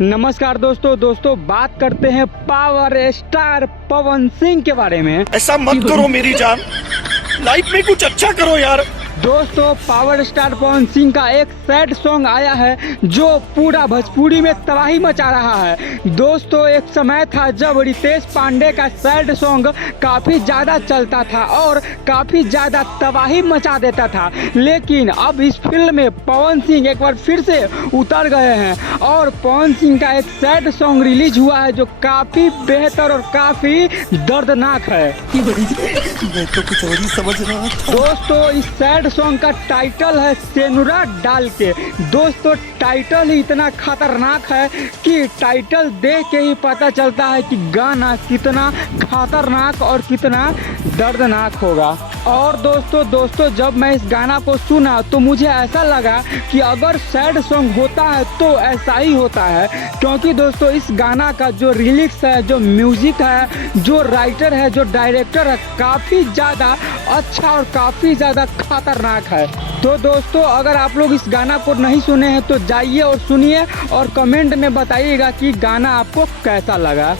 नमस्कार दोस्तों बात करते हैं पावर स्टार पवन सिंह के बारे में। ऐसा मत करो मेरी जान, लाइफ में कुछ अच्छा करो यार। दोस्तों पावर स्टार पवन सिंह का एक सैड सॉन्ग आया है जो पूरा भोजपुरी में तबाही मचा रहा है। दोस्तों एक समय था जब रितेश पांडे का सैड सॉन्ग काफ़ी ज़्यादा चलता था और काफ़ी ज़्यादा तबाही मचा देता था, लेकिन अब इस फिल्म में पवन सिंह एक बार फिर से उतर गए हैं और पवन सिंह का एक सैड सॉन्ग रिलीज हुआ है जो काफ़ी बेहतर और काफ़ी दर्दनाक है। मैं तो कुछ और ही समझ रहा था। दोस्तों इस सैड सॉन्ग का टाइटल है सेनुरा डाल के। दोस्तों टाइटल ही इतना खतरनाक है कि टाइटल देख के ही पता चलता है कि गाना कितना खतरनाक और कितना दर्दनाक होगा। और दोस्तों जब मैं इस गाना को सुना तो मुझे ऐसा लगा कि अगर सैड सॉन्ग होता है तो ऐसा ही होता है, क्योंकि दोस्तों इस गाना का जो लिरिक्स है, जो म्यूजिक है, जो राइटर है, जो डायरेक्टर है, काफ़ी ज़्यादा अच्छा और काफ़ी ज़्यादा खतरनाक है। तो दोस्तों अगर आप लोग इस गाना को नहीं सुने हैं तो जाइए और सुनिए और कमेंट में बताइएगा कि गाना आपको कैसा लगा।